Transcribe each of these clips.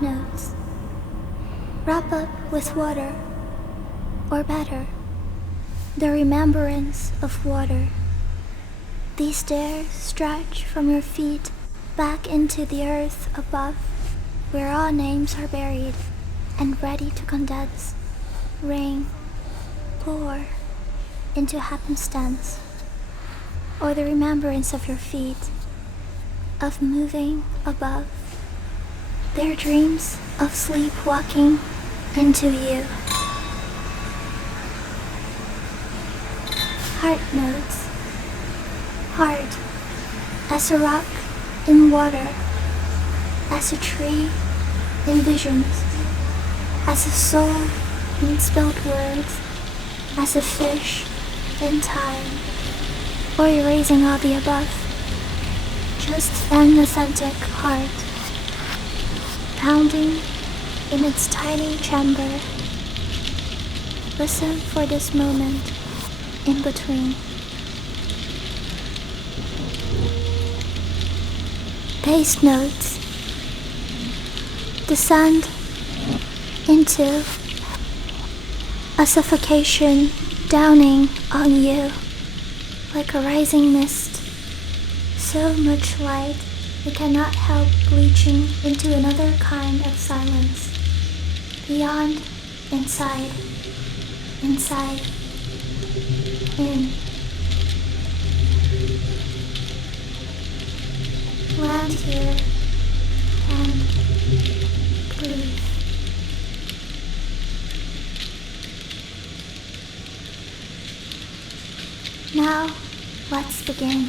notes. Wrap up with water, or better, the remembrance of water. These stairs stretch from your feet back into the earth above, where all names are buried and ready to condense, rain, pour into happenstance, or the remembrance of your feet, of moving above, their dreams of sleepwalking into you. Heart notes. Heart as a rock in water, as a tree in visions, as a soul in spilled words, as a fish in time, or erasing all the above. Just an authentic heart, pounding in its tiny chamber. Listen for this moment in between. Bass notes descend into a suffocation downing on you like a rising mist, so much light it cannot help bleaching into another kind of silence, beyond, inside, inside, in. Land here and breathe. Now, let's begin.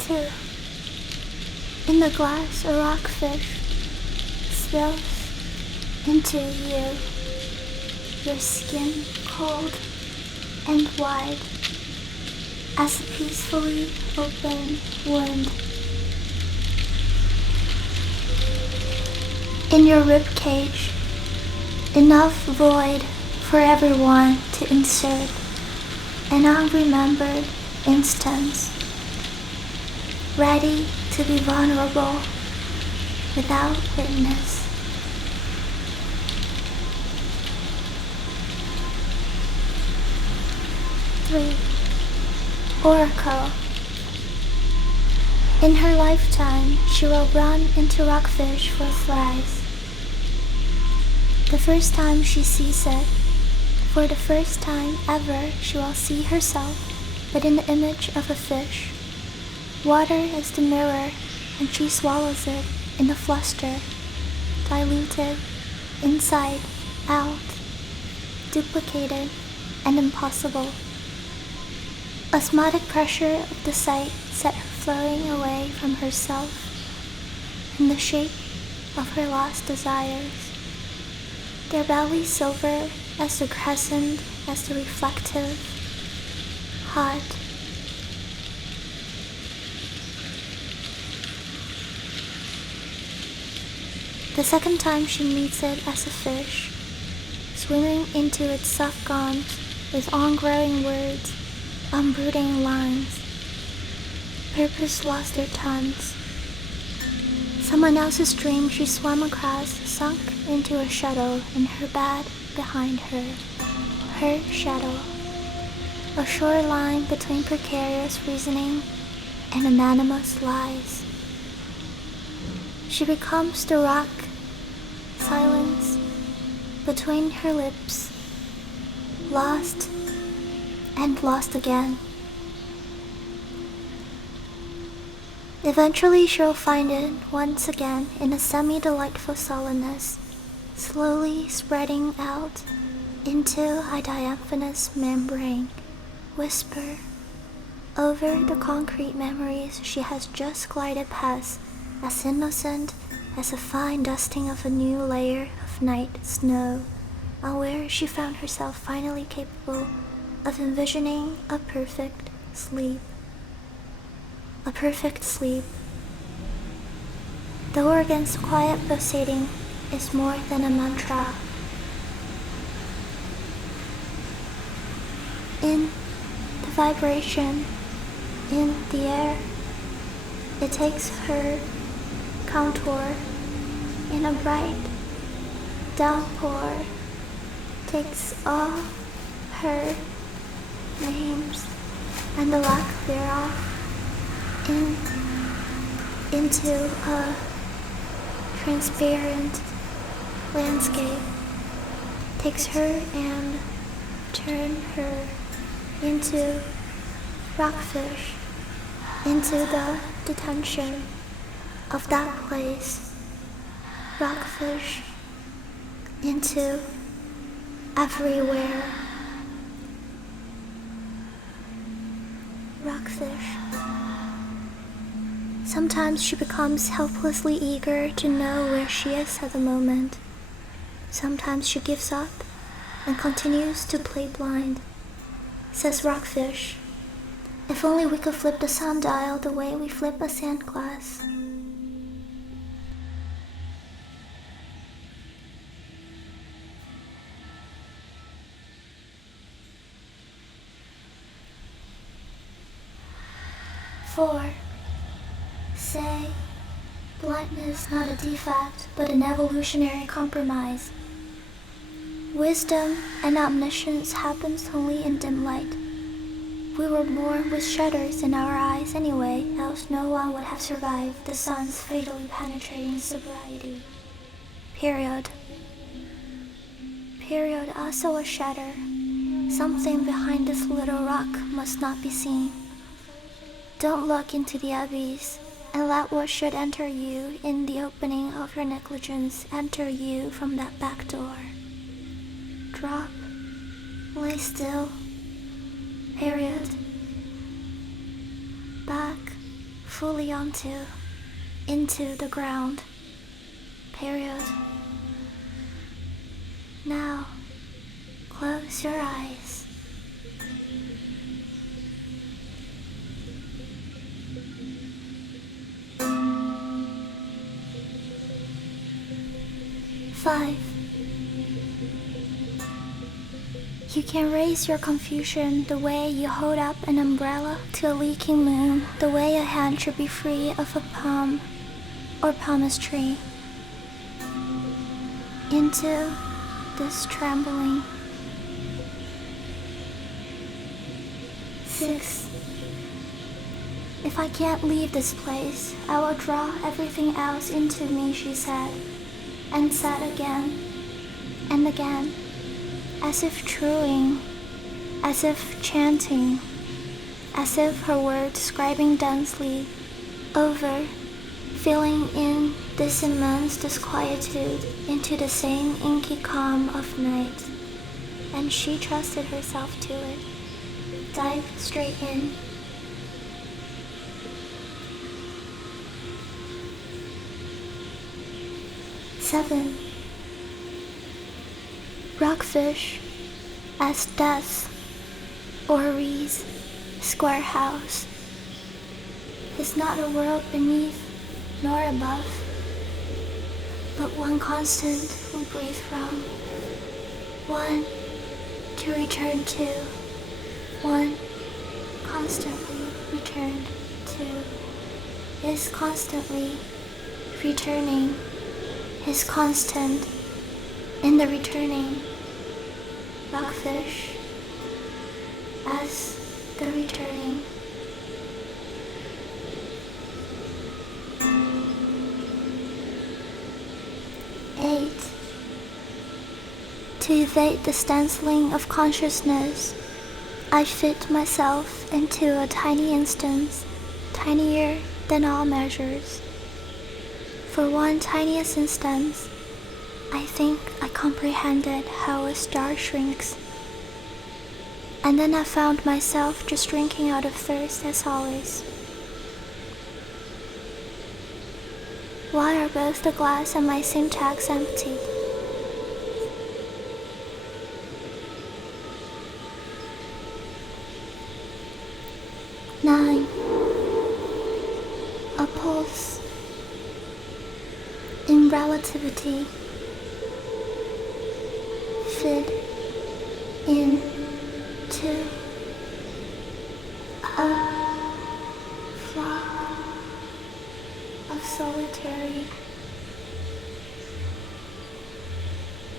Two. In the glass, a rockfish spills into you, your skin cold and wide as a peacefully open wound. In your rib cage, enough void for everyone to insert an unremembered instance, ready to be vulnerable without witness. Three. Oracle. In her lifetime, she will run into rockfish for flies. The first time she sees it, for the first time ever, she will see herself, but in the image of a fish. Water is the mirror, and she swallows it in a fluster, diluted, inside, out, duplicated, and impossible. Osmotic pressure of the sight set her flowing away from herself in the shape of her lost desires. Their belly silver as the crescent, as the reflective heart. The second time she meets it as a fish, swimming into its soft gums with on-growing words, unbrooding lines. Purpose lost their tongues. Someone else's dream she swam across sunk into a shadow in her bed behind her. Her shadow. A shoreline between precarious reasoning and anonymous lies. She becomes the rock, silence between her lips, lost and lost again. Eventually she'll find it once again in a semi-delightful sullenness, slowly spreading out into a diaphanous membrane, whisper over the concrete memories she has just glided past, as innocent as a fine dusting of a new layer of night snow, on where she found herself finally capable of envisioning a perfect sleep. A perfect sleep. The organ's quiet pulsating is more than a mantra. in the vibration in the air. It takes her contour in a bright downpour, takes all her names and the lack thereof into a transparent landscape, takes her and turn her into rockfish, into the detention of that place, rockfish into everywhere, rockfish. Sometimes she becomes helplessly eager to know where she is at the moment. Sometimes she gives up and continues to play blind. Says rockfish, if only we could flip the sundial the way we flip a sand glass. Four, say, blindness not a defect, but an evolutionary compromise. Wisdom and omniscience happens only in dim light. We were born with shutters in our eyes anyway, else no one would have survived the sun's fatally penetrating sobriety. Period. Period, also a shutter. Something behind this little rock must not be seen. Don't look into the abyss, and let what should enter you in the opening of your negligence enter you from that back door. Drop, lay still, period. Back, fully into the ground, period. Now, close your eyes. Five. You can raise your confusion the way you hold up an umbrella to a leaking moon, the way a hand should be free of a palm or palmistry. Into this trembling. 6. If I can't leave this place, I will draw everything else into me, she said, and said again and again, as if truing, as if chanting, as if her words scribing densely over, filling in this immense disquietude into the same inky calm of night. And she trusted herself to it, dived straight in. Seven. Rockfish as death or Ree's square house is not a world beneath nor above, but one constant we breathe from, one to return to, one constantly returned to, is constantly returning, is constant in the returning, rockfish as the returning. 8. To evade the stenciling of consciousness, I fit myself into a tiny instance, tinier than all measures. For one tiniest instance, I think I comprehended how a star shrinks. And then I found myself just drinking out of thirst as always. Why are both the glass and my syntax empty? Nine. A pulse in relativity. Fit in to solitary.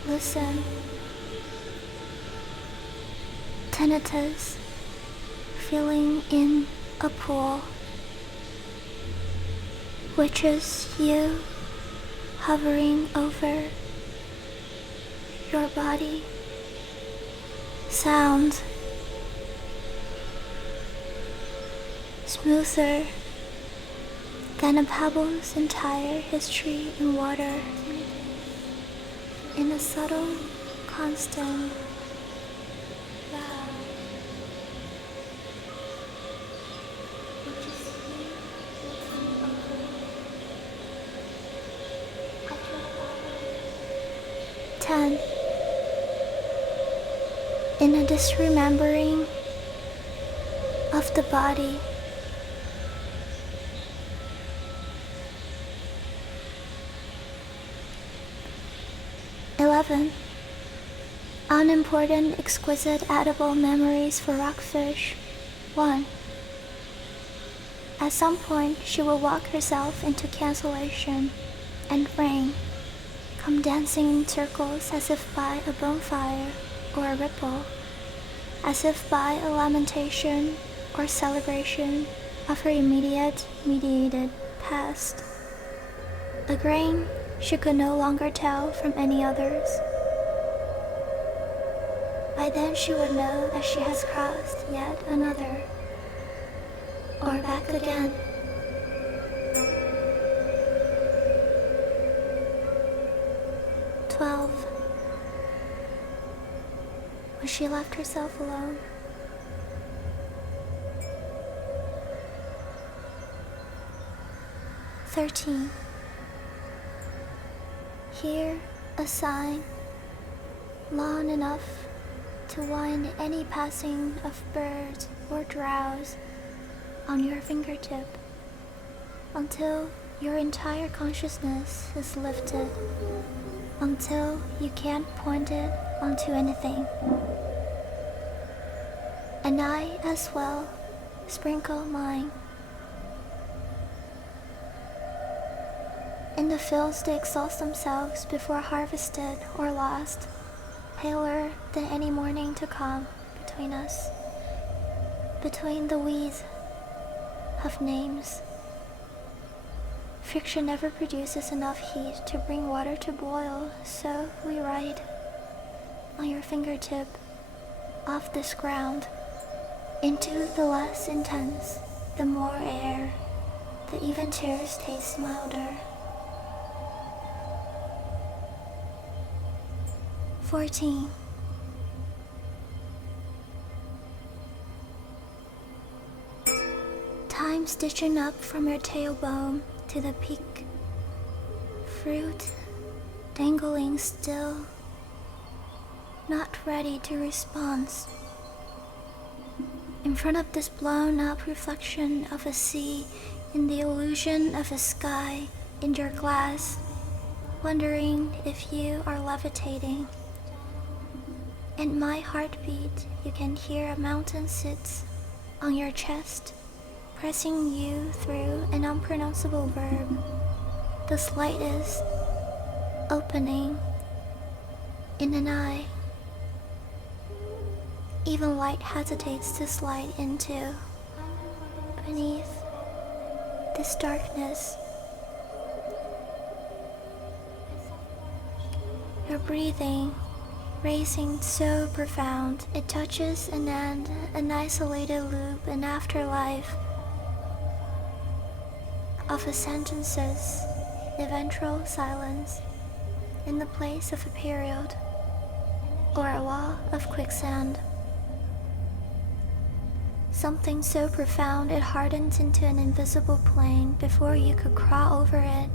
Listen. Tinnitus, feeling in a pool, which is you hovering over your body. Sound smoother than a pebble's entire history in water, in a subtle, constant which is you looking over at your body. 10. In a disremembering of the body. 11. Unimportant, exquisite, edible memories for rockfish. 1. At some point, she will walk herself into cancellation and rain, come dancing in circles as if by a bonfire or a ripple, as if by a lamentation or celebration of her immediate, mediated past. A grain she could no longer tell from any others. By then she would know that she has crossed yet another, or back again. When she left herself alone. 13. Hear a sign long enough to wind any passing of birds or drowse on your fingertip until your entire consciousness is lifted, until you can't point it onto anything. And I as well sprinkle mine. In the fields they exhaust themselves before harvested or lost, paler than any morning to come between us, between the weeds of names. Friction never produces enough heat to bring water to boil, so we write on your fingertip off this ground. Into the less intense, the more air, the even tears taste milder. 14. Time stitching up from your tailbone to the peak, fruit dangling still, not ready to respond. In front of this blown up reflection of a sea, in the illusion of a sky in your glass, wondering if you are levitating. In my heartbeat, you can hear a mountain sits on your chest, pressing you through an unpronounceable verb, the slightest opening in an eye. Even light hesitates to slide into. Beneath this darkness, your breathing racing so profound it touches an end, an isolated loop, an afterlife of a sentence's eventual silence in the place of a period or a wall of quicksand. Something so profound it hardens into an invisible plane before you could crawl over it,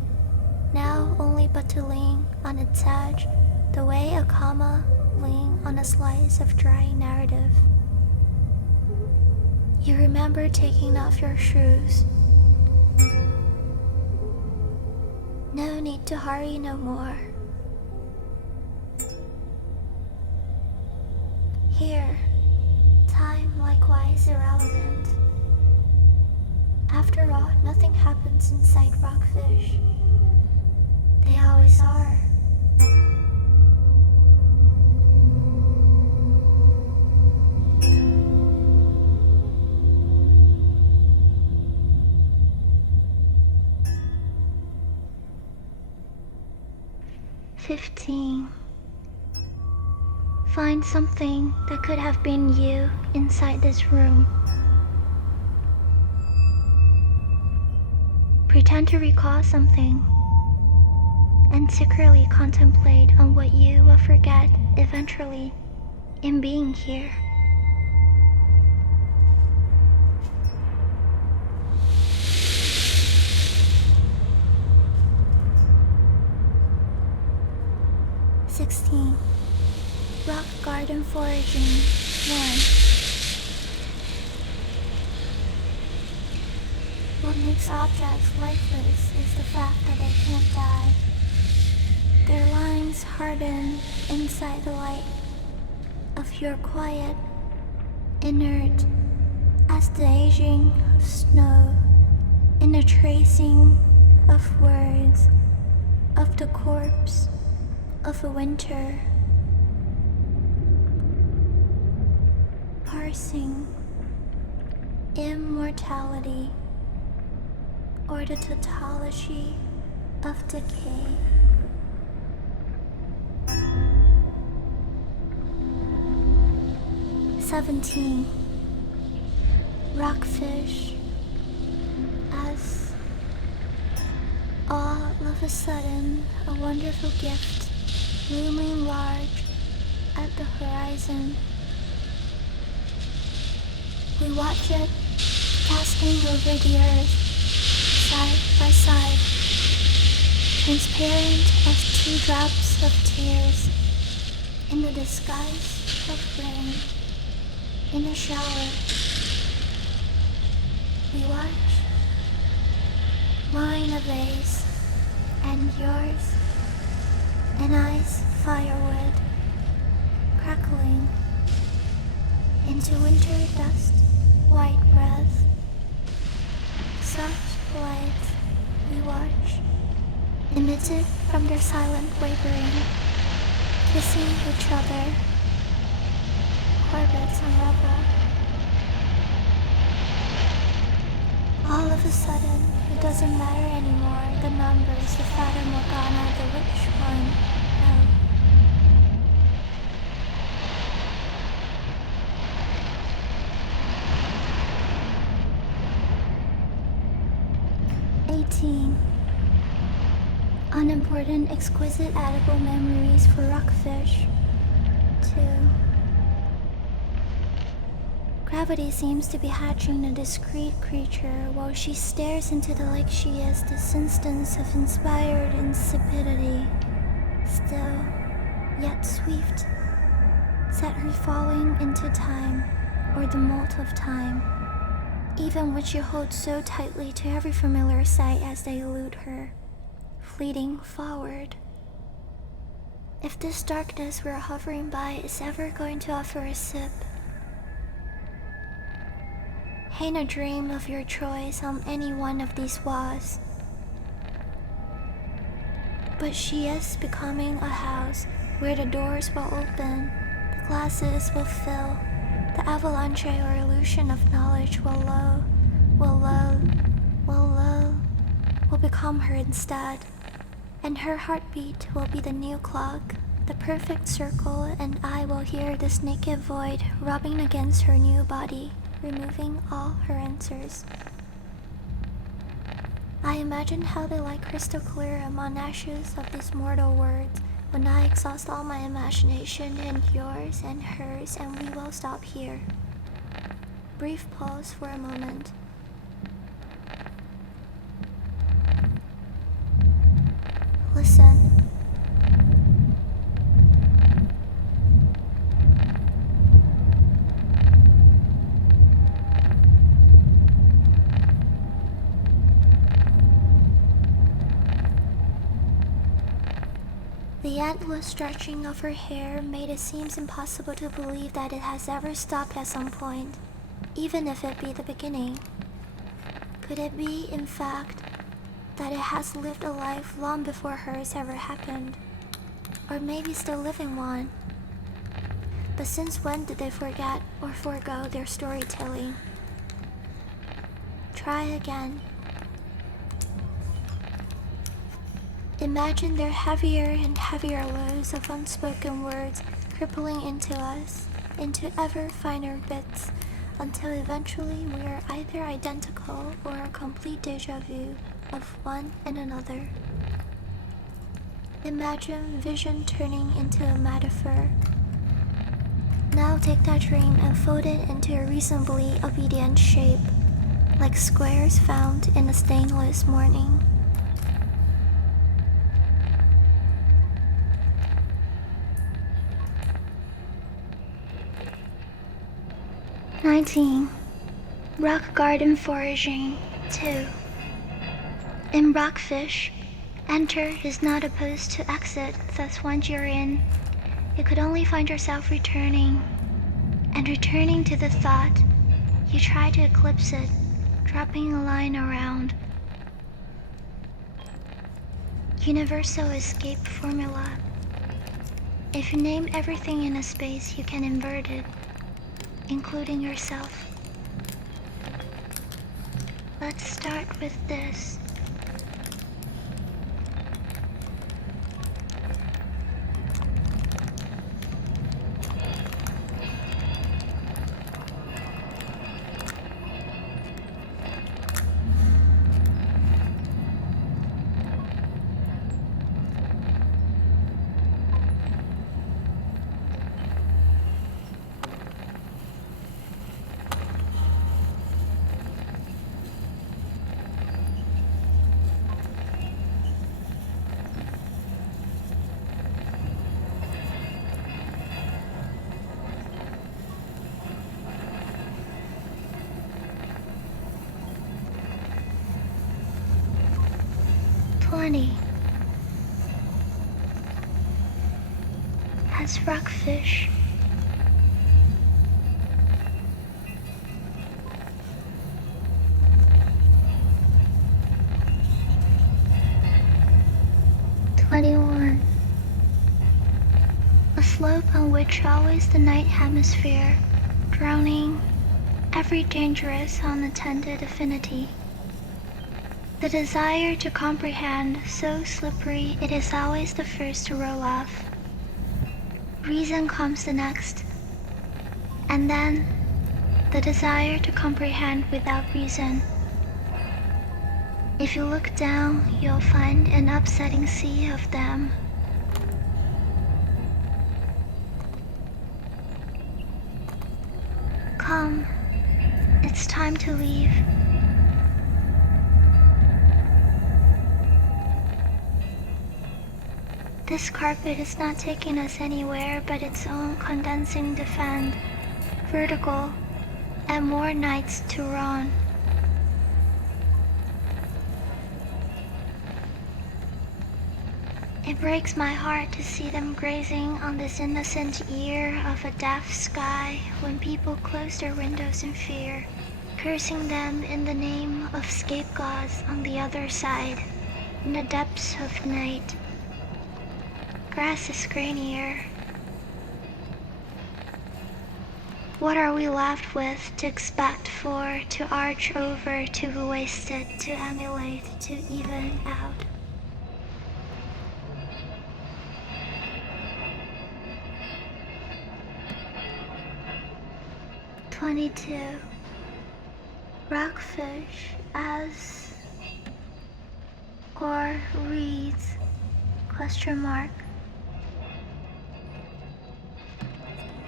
now only but to lean on its edge, the way a comma lean on a slice of dry narrative. You remember taking off your shoes. No need to hurry no more. Here, time likewise irrelevant. After all, nothing nothing happens inside rockfish. They always are. "15. Find something that could have been you inside this room. Pretend to recall something and secretly contemplate on what you will forget eventually in being here." "16. Rock garden foraging 1. What makes objects lifeless is the fact that they can't die. Their lines harden inside the light of your quiet, inert as the aging of snow in the tracing of words of the corpse of a winter. Parsing immortality or the tautology of decay. "17. Rockfish as all of a sudden a wonderful gift looming large at the horizon. We watch it casting over the earth, side by side, transparent as 2 drops of tears in the disguise of rain in a shower. We watch mine a vase and yours and I's firewood crackling into winter dust, white breath. Soft light we watch, emitted from their silent wavering, kissing each other, orbits unravel. All of a sudden, it doesn't matter anymore, the numbers, the Fata Morgana, the which one, no. Unimportant, exquisite, edible memories for rockfish. 2. Gravity seems to be hatching a discreet creature while she stares into the lake she is this instance of inspired insipidity. Still, yet swift, set her falling into time, or the moult of time, even when she holds so tightly to every familiar sight as they elude her, fleeting forward. If this darkness we're hovering by is ever going to offer a sip, hang a dream of your choice on any one of these walls. But she is becoming a house where the doors will open, the glasses will fill, the avalanche or illusion of knowledge will become her instead, and her heartbeat will be the new clock, the perfect circle, and I will hear this naked void rubbing against her new body, removing all her answers. I imagine how they lie crystal clear among ashes of these mortal words when I exhaust all my imagination and yours and hers, and we will stop here. Brief pause for a moment. Listen. The endless stretching of her hair made it seem impossible to believe that it has ever stopped at some point, even if it be the beginning. Could it be, in fact, that it has lived a life long before hers ever happened? Or maybe still living one? But since when did they forget or forego their storytelling? Try again. Imagine their heavier and heavier loads of unspoken words crippling into us, into ever finer bits, until eventually we are either identical or a complete deja vu of one and another. Imagine vision turning into a metaphor. Now take that dream and fold it into a reasonably obedient shape, like squares found in a stainless morning. Rock garden foraging 2. In rockfish, enter is not opposed to exit, thus once you're in, you could only find yourself returning. And returning to the thought, you try to eclipse it, dropping a line around. Universal escape formula. If you name everything in a space, you can invert it, including yourself. Let's start with this. As rockfish. A slope on which always the night hemisphere, drowning every dangerous unattended affinity. The desire to comprehend, so slippery it is always the first to roll off. Reason comes the next, and then the desire to comprehend without reason. If you look down, you'll find an upsetting sea of them. Come, it's time to leave. This carpet is not taking us anywhere but its own condensing defend, vertical, and more nights to run. It breaks my heart to see them grazing on this innocent ear of a deaf sky when people close their windows in fear, cursing them in the name of scapegoats on the other side, in the depths of night. Grass is grainier. What are we left with to expect for, to arch over, to be wasted, to emulate, to even out? Rockfish as or reeds? Question mark.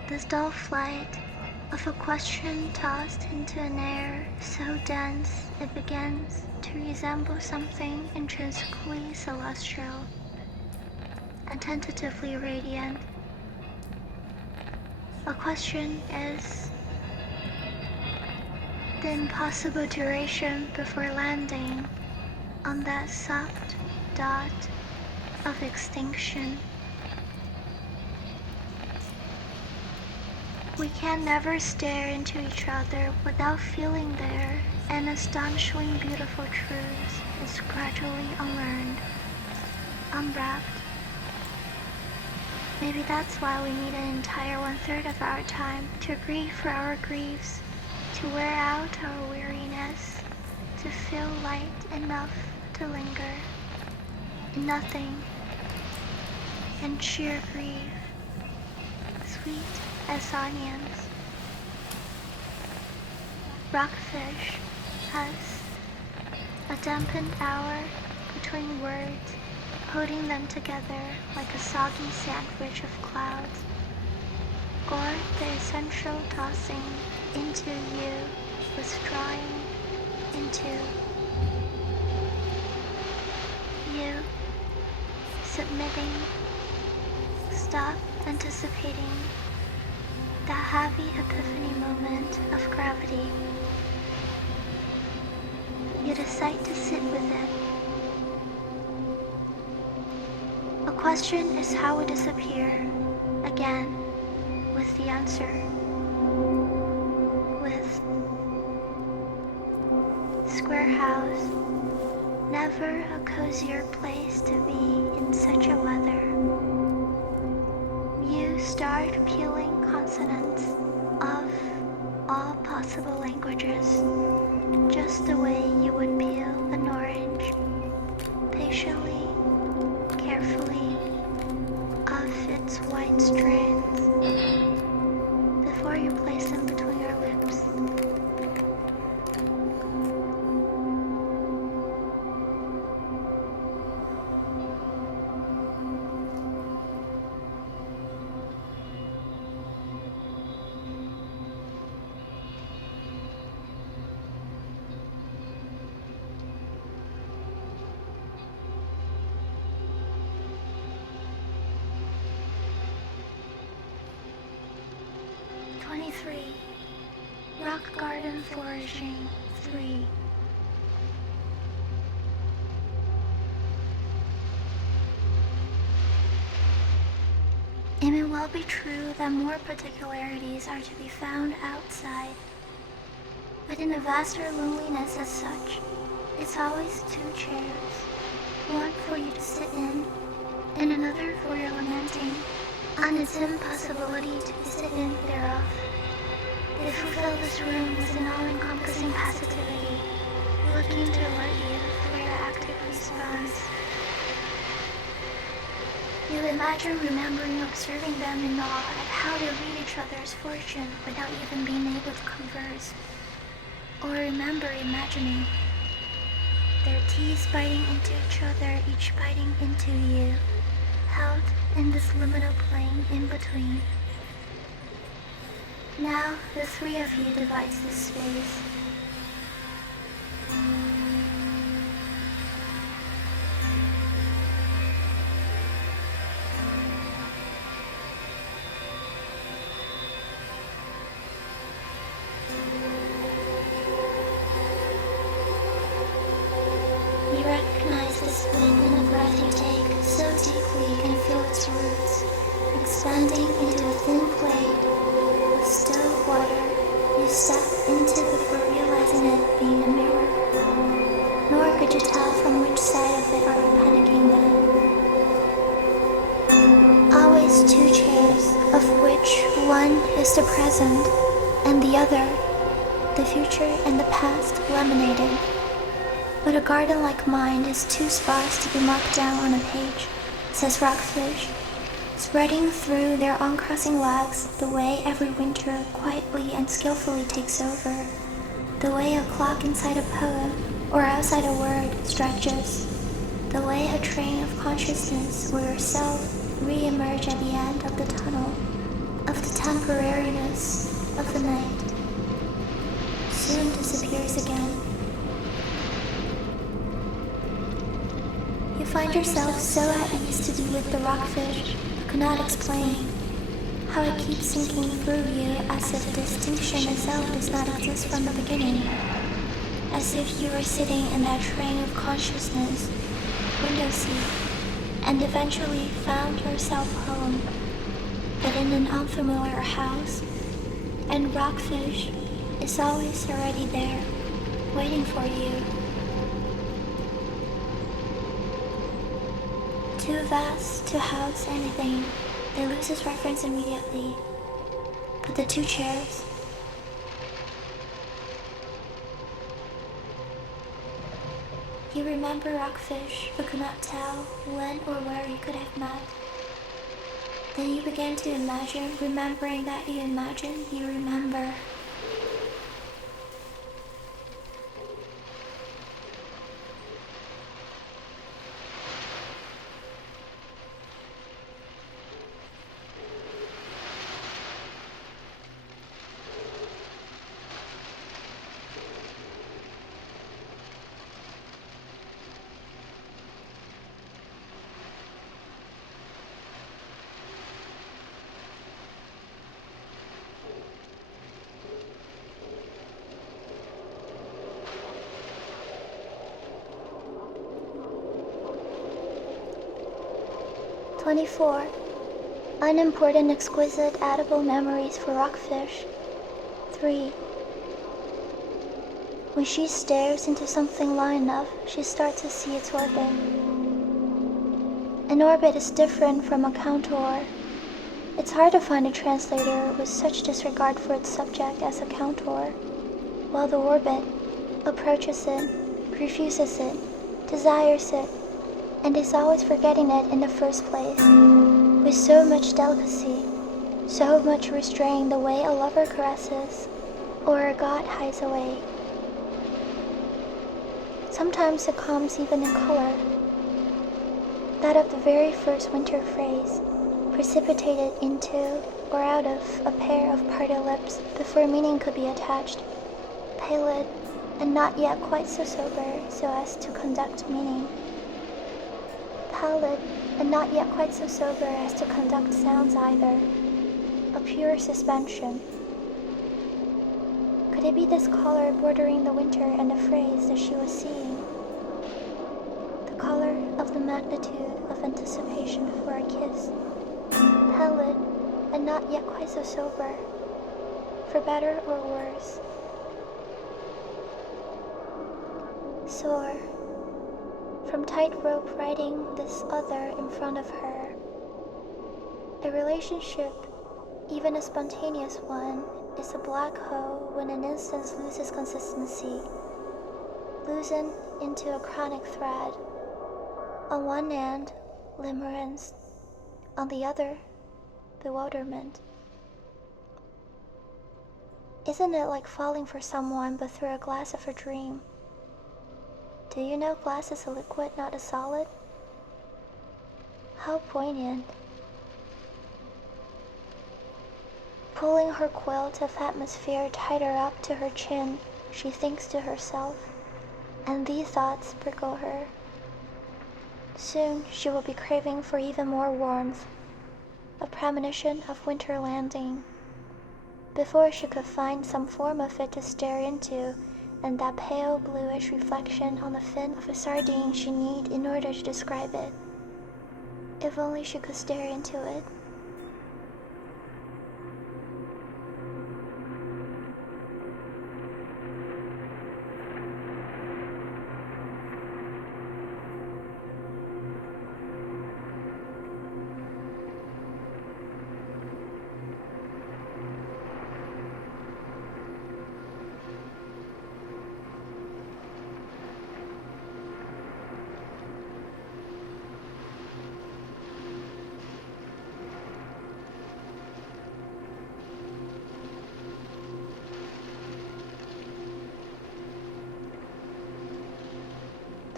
This dull flight of a question tossed into an air so dense it begins to resemble something intrinsically celestial and tentatively radiant. A question is the impossible duration before landing on that soft dot of extinction. We can never stare into each other without feeling there, and astonishingly beautiful truths is gradually unlearned, unwrapped. Maybe that's why we need an entire 1/3 of our time to grieve for our griefs, to wear out our weariness, to feel light enough to linger in nothing and sheer grief, sweet as onions. Rockfish has a dampened hour between words, holding them together like a soggy sandwich of clouds, or the essential tossing into you, withdrawing into you, submitting, stop anticipating that heavy epiphany moment of gravity. You decide to sit with it. A question is how we disappear, again, with the answer, with square house, never a cozier place to be in such a weather. You start peeling consonants of all possible languages, just the way you would peel an orange, patiently, carefully, off its white strands, before you place them between your lips. Rock Garden Flourishing 3. It may well be true that more particularities are to be found outside, but in a vaster loneliness as such, it's always two chairs, one for you to sit in, and another for your lamenting on its impossibility to be sit in thereof. They fulfill this room with an all-encompassing passivity, looking to alert you for your active response. You imagine remembering observing them in awe at how they read each other's fortune without even being able to converse. Or remember imagining their teeth biting into each other, each biting into you, held in this liminal plane in between. Now the three of you divides this space. You recognize the split in the breath you take so deeply you can feel its roots, expanding into a thin plate of still water you step into before realizing it being a mirror. Nor could you tell from which side of it are you panicking then. Always two chairs, of which one is the present and the other, the future and the past laminated. But a garden like mine is too sparse to be marked down on a page, says Rockfish, spreading through their uncrossing legs the way every winter quietly and skillfully takes over, the way a clock inside a poem or outside a word stretches, the way a train of consciousness or yourself re-emerge at the end of the tunnel, of the temporariness of the night, soon disappears again. You find yourself so at ease to be with the rockfish, but cannot explain how it keeps sinking through you as if distinction itself does not exist from the beginning, as if you were sitting in that train of consciousness, window seat, and eventually found yourself home, but in an unfamiliar house, And rockfish is always already there, waiting for you. Too vast to house anything, they lose its reference immediately. But the two chairs, you remember rockfish, but could not tell when or where you could have met. Then you began to imagine, remembering that you imagine, you remember. "24. Unimportant, exquisite, edible memories for rockfish. 3. When she stares into something long enough, she starts to see its orbit. An orbit is different from a contour. It's hard to find a translator with such disregard for its subject as a contour, while the orbit approaches it, refuses it, desires it, and is always forgetting it in the first place, with so much delicacy, so much restraint the way a lover caresses, or a god hides away. Sometimes it comes even in color, that of the very first winter phrase, precipitated into or out of a pair of parted lips before meaning could be attached, pallid and not yet quite so sober so as to conduct meaning. Pallid and not yet quite so sober as to conduct sounds either, a pure suspension. Could it be this color bordering the winter and the phrase that she was seeing? The color of the magnitude of anticipation for a kiss, pallid and not yet quite so sober, for better or worse. Sore, from tightrope riding this other in front of her. A relationship, even a spontaneous one, is a black hole when an instance loses consistency, loosened into a chronic thread. On one end, limerence, on the other, bewilderment. Isn't it like falling for someone but through a glass of a dream? Do you know glass is a liquid, not a solid? How poignant. Pulling her quilt of atmosphere tighter up to her chin, she thinks to herself, and these thoughts prickle her. Soon she will be craving for even more warmth, a premonition of winter landing, before she could find some form of it to stare into, and that pale bluish reflection on the fin of a sardine she need in order to describe it. If only she could stare into it.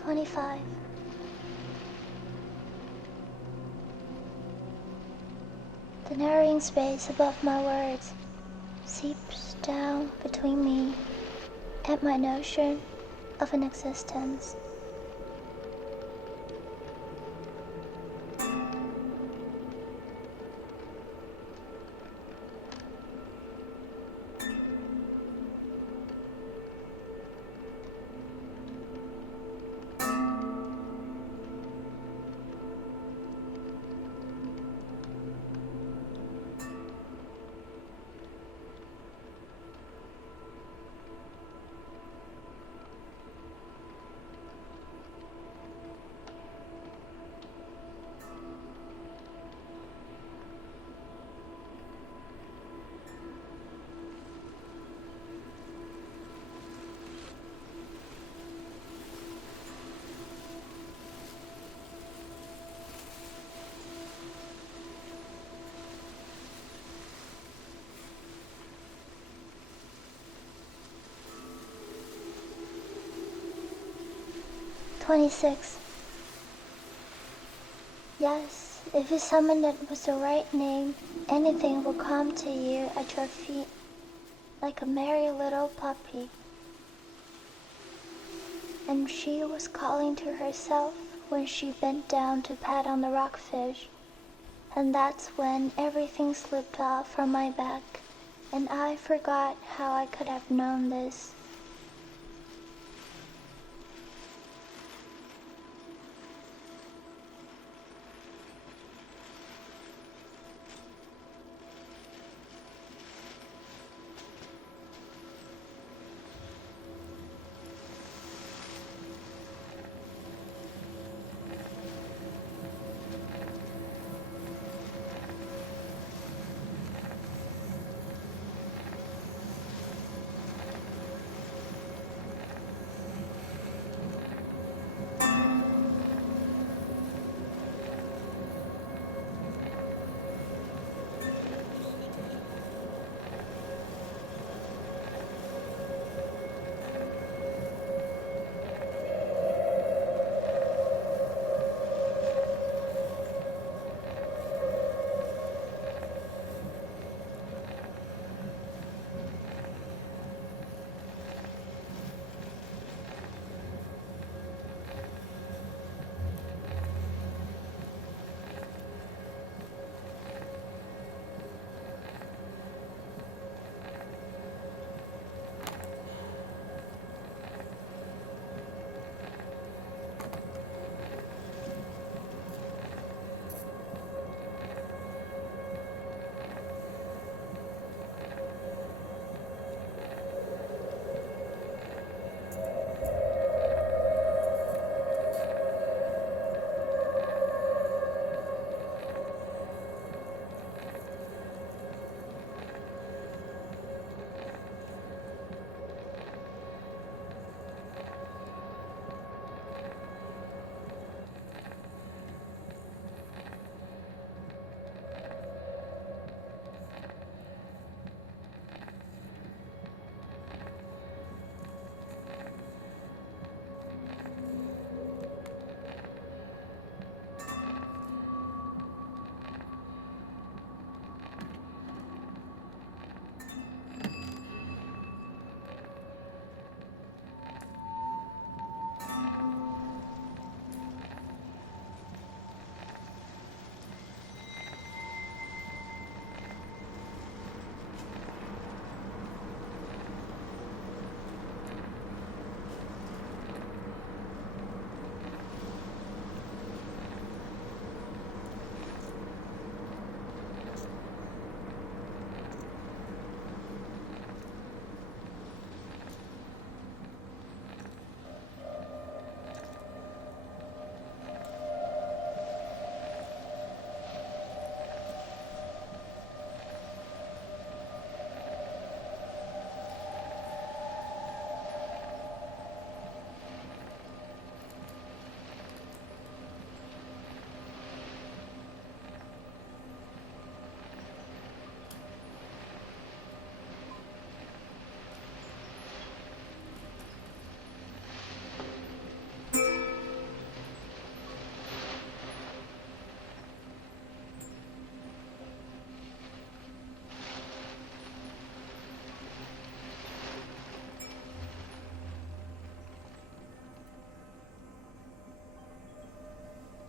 "25. The narrowing space above my words seeps down between me and my notion of an existence. 26. Yes, if you summon it with the right name, anything will come to you at your feet, like a merry little puppy. And she was calling to herself when she bent down to pat on the rockfish, and that's when everything slipped off from my back, and I forgot how I could have known this.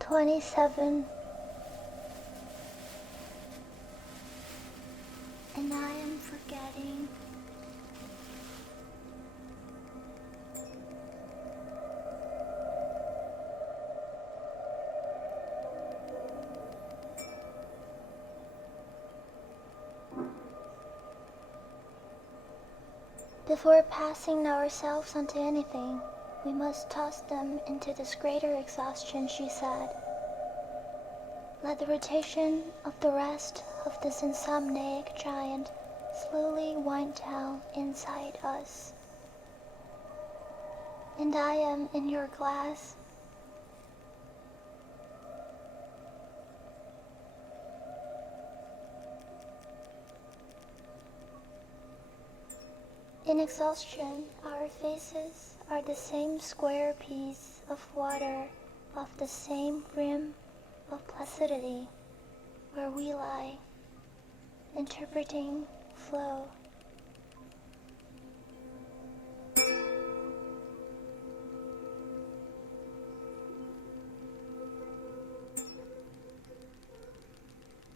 "27. And I am forgetting. Before passing ourselves onto anything, we must toss them into this greater exhaustion," she said. "Let the rotation of the rest of this insomniac giant slowly wind down inside us. And I am in your glass. In exhaustion, our faces are the same square piece of water off the same rim of placidity where we lie, interpreting flow.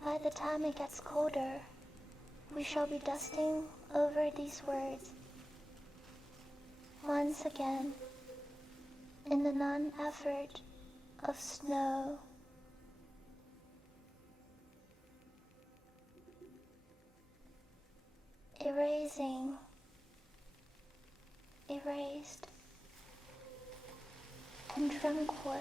By the time it gets colder, we shall be dusting over these words once again in the non-effort of snow. Erasing, erased, and tranquil.